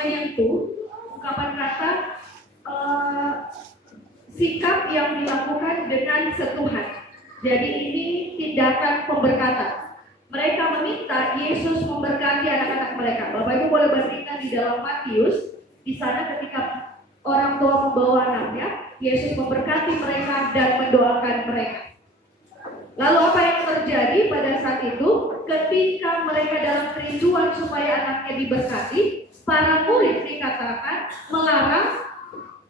menyentuh ungkapan kata sikap yang dilakukan dengan sentuhan. Jadi ini tindakan pemberkatan. Mereka meminta Yesus memberkati anak-anak mereka. Bapak Ibu boleh bandingkan di dalam Matius, di sana ketika orang tua membawa anaknya, Yesus memberkati mereka dan mendoakan mereka. Lalu apa yang terjadi pada saat itu? Ketika mereka dalam kerinduan supaya anaknya diberkati, para murid dikatakan melarang,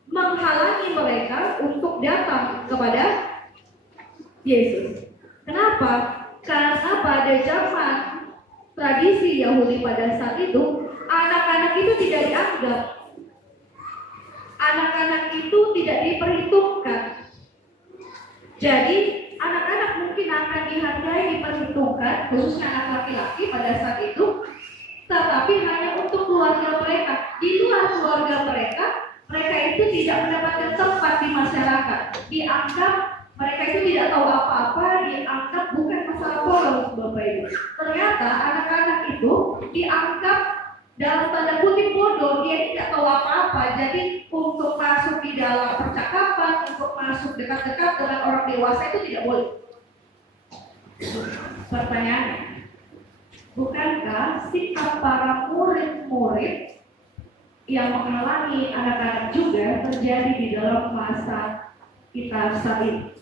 menghalangi mereka untuk datang kepada Yesus. Kenapa? Karena pada zaman tradisi Yahudi pada saat itu, anak-anak itu tidak dianggap. Anak-anak itu tidak diperhitungkan. Jadi, anak-anak mungkin akan dihargai, diperhitungkan, khususnya anak laki-laki pada saat itu, tetapi hanya untuk keluarga mereka. Di luar keluarga mereka, mereka itu tidak mendapatkan tempat di masyarakat. Dianggap mereka itu tidak tahu apa-apa, dianggap bukan masalah polos, Bapak Ibu. Ternyata anak-anak itu dianggap dalam tanda kutip bodoh, dia tidak tahu apa-apa. Jadi untuk masuk di dalam percakapan, untuk masuk dekat-dekat dengan orang dewasa itu tidak boleh. Pertanyaannya, bukankah sikap para murid-murid yang menghalangi anak-anak juga terjadi di dalam masa kita saat ini?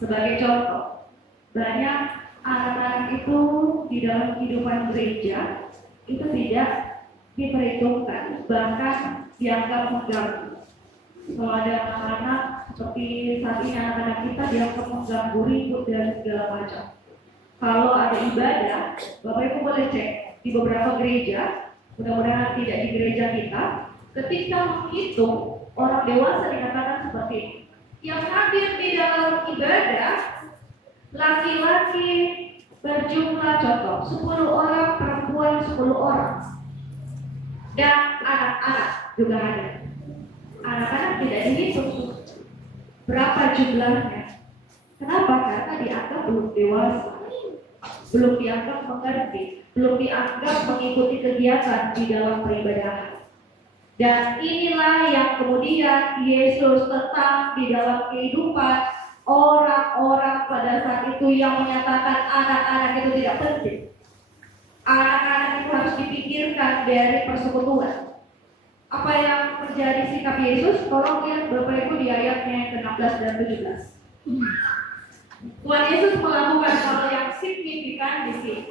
Sebagai contoh, banyak anak-anak itu di dalam kehidupan gereja itu tidak diperhitungkan, bahkan dianggap mengganggu. Kalau ada anak-anak seperti saat ini, anak-anak kita dianggap mengganggu, ribut dan segala macam. Kalau ada ibadah, Bapak Ibu boleh cek di beberapa gereja, mudah-mudahan tidak di gereja kita, ketika menghitung orang dewasa dikatakan seperti ini. Yang hadir di dalam ibadah, laki-laki berjumlah contoh 10 orang, perempuan 10 orang, dan anak-anak juga hadir. Anak-anak tidak dihitung berapa jumlahnya. Kenapa? Karena dianggap belum dewasa, belum dianggap mengerti, belum dianggap mengikuti kegiatan di dalam peribadahan. Dan inilah yang kemudian Yesus tetap di dalam kehidupan orang-orang pada saat itu yang menyatakan anak-anak itu tidak penting. Anak-anak itu harus dipikirkan dari persekutuan. Apa yang menjadi sikap Yesus? Tolong lihat Bapak Ibu di ayatnya yang ke-16 dan 17. Tuhan Yesus melakukan hal yang signifikan di sini.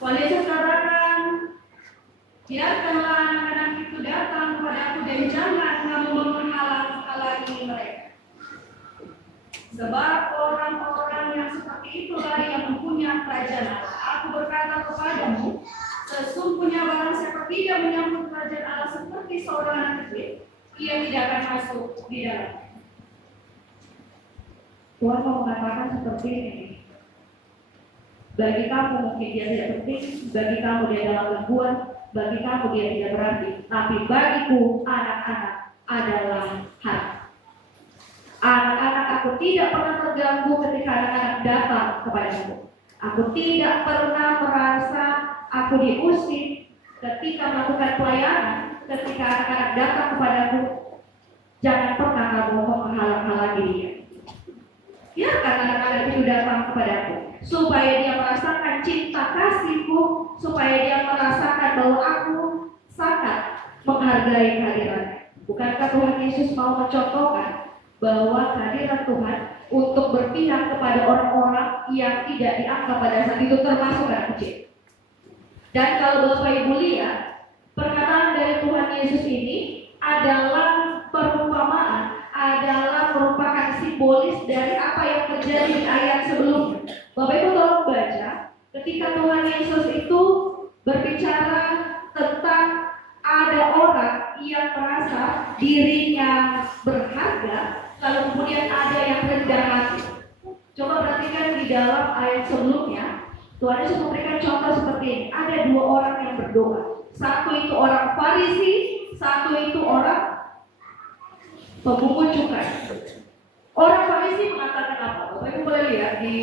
Tuhan Yesus katakan, biarkanlah anak-anak itu datang kepada aku dan jangan kamu menghalang-halangi mereka. Sebab orang-orang yang seperti itulah yang mempunyai kerajaan Allah. Aku berkata kepadamu, sesungguhnya barang siapa tidak menyambut kerajaan Allah seperti seorang anak kecil, ia tidak akan masuk di dalam. Tuhan mau mengatakan seperti ini. Bagi kamu mungkin dia tidak penting, bagi kamu dia dalam gangguan, bagi kamu dia tidak berarti, tapi bagiku anak-anak adalah hak. Anak-anak aku tidak pernah terganggu ketika anak-anak datang kepadaku. Aku tidak pernah merasa aku diusik ketika melakukan pelayanan. Ketika anak-anak datang kepadaku, jangan pernah kamu menghalang-halangi dia. Biarkan anak-anak itu datang kepadaku, supaya dia merasakan cinta kasihku, supaya dia merasakan bahwa aku sangat menghargai kehadirannya. Bukankah Tuhan Yesus mau mencontohkan bahwa kehadiran Tuhan untuk berpihak kepada orang-orang yang tidak dianggap pada saat itu, termasuk anak kecil. Dan kalau Bapak Ibu lihat, perkataan dari Tuhan Yesus ini adalah perumpamaan, adalah merupakan simbolis dari apa yang terjadi di ayat sebelumnya. Bapak Ibu tolong baca, ketika Tuhan Yesus itu berbicara tentang ada orang yang merasa dirinya berharga, lalu kemudian ada yang rendah hati. Coba perhatikan di dalam ayat sebelumnya, Tuhan Yesus memberikan contoh seperti ini. Ada 2 orang yang berdoa. Satu itu orang Farisi, satu itu orang pemungut cukai. Orang Farisi mengatakan apa? Bapak Ibu boleh lihat di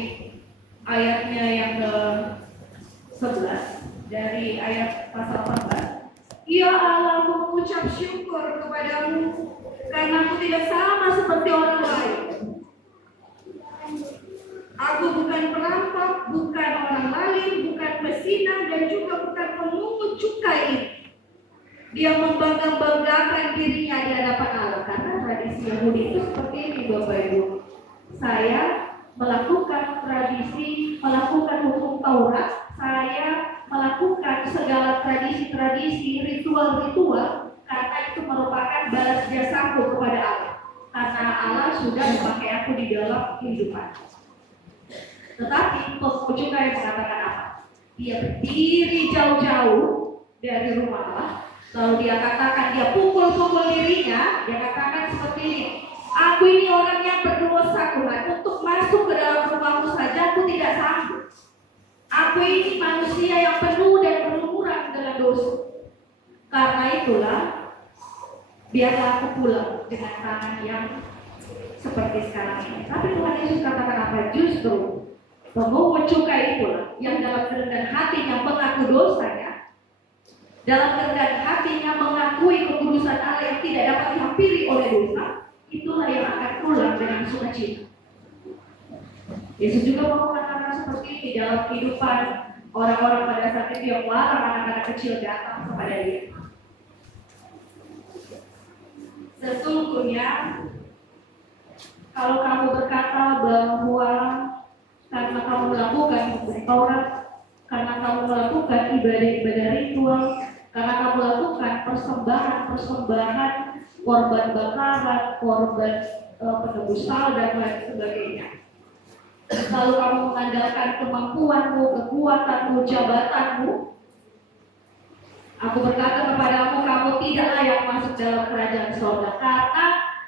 ayatnya yang ke-11 dari ayat pasal 14. Ya Allah, mengucap syukur kepadamu karena aku tidak sama seperti orang lain. Aku bukan perampok, bukan orang lain, bukan pezina, dan juga bukan pemungut cukai. Dia membangga-banggakan dirinya di hadapan Allah karena tradisi Yahudi itu seperti ini, Bapak Ibu. Saya melakukan tradisi, melakukan hukum Taurat, saya melakukan segala tradisi-tradisi, ritual-ritual karena itu merupakan balas jasaku kepada Allah. Karena Allah sudah memakai aku di dalam kehidupan. Tetapi pemungut cukai mengatakan apa? Dia berdiri jauh-jauh dari rumah Allah. Lalu dia katakan, dia pukul-pukul dirinya. Dia katakan seperti ini, aku ini orang yang berdosa Tuhan, untuk masuk ke dalam rumahmu saja aku tidak sanggup. Aku ini manusia yang penuh dan berlumuran dengan dosa. Karena itulah, biarlah aku pulang dengan tangan yang seperti sekarang ini. Tapi Tuhan Yesus katakan apa? Justru pemungut cukai itulah yang dalam kerendahan hatinya mengaku dosanya, dalam kerendahan hatinya mengakui kekudusan Allah yang tidak dapat dihampiri oleh dosa, itulah yang akan pulang dengan sukacita. Yesus juga mau mengatakan seperti ini dalam kehidupan orang-orang pada saat itu yang melarang anak-anak kecil datang kepada Dia. Sesungguhnya kalau kamu berkata bahwa karena kamu melakukan hukum Taurat, karena kamu melakukan ibadah-ibadah ritual, karena kamu lakukan persembahan-persembahan, korban bakaran, korban penebus salah dan lain sebagainya. Lalu kamu mengandalkan kemampuanmu, kekuatanmu, jabatanmu. Aku berkata kepadamu, kamu tidak layak masuk dalam kerajaan surga. Karena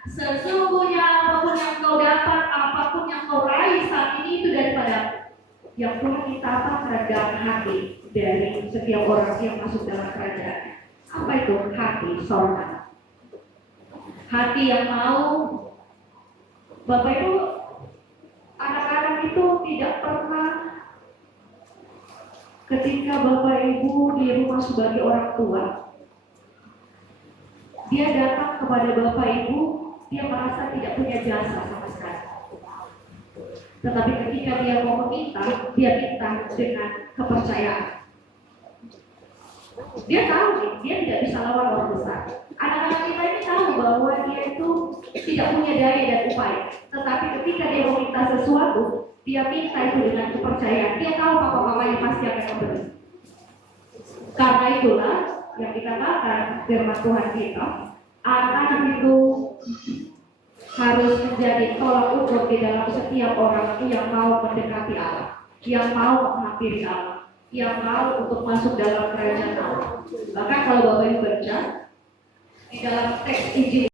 sesungguhnya apapun yang kau dapat, apapun yang kau raih saat ini itu daripada yang Tuhan minta apa? Kerendahan hati dari setiap orang yang masuk dalam kerajaan. Apa itu hati surga? Hati yang mau. Bapak Ibu, anak-anak itu tidak pernah ketika Bapak Ibu di rumah sebagai orang tua, dia datang kepada Bapak Ibu, dia merasa tidak punya jasa sama sekali. Tetapi ketika dia mau meminta, dia minta dengan kepercayaan. Dia tahu nih, dia tidak bisa lawan orang besar. Anak-anak kita ini tahu bahwa dia itu tidak punya daya dan upaya. Tetapi ketika dia mau minta sesuatu, dia minta itu dengan kepercayaan. Dia tahu papa-papanya pasti akan memberi. Karena itulah yang dikatakan firman Tuhan kita, anak itu harus menjadi tolak ukur di dalam setiap orang yang mau mendekati Allah, yang mau menghampiri Allah, yang mau untuk masuk dalam kerajaan Allah. Bahkan kalau Bapak Ibu baca di dalam teks Injil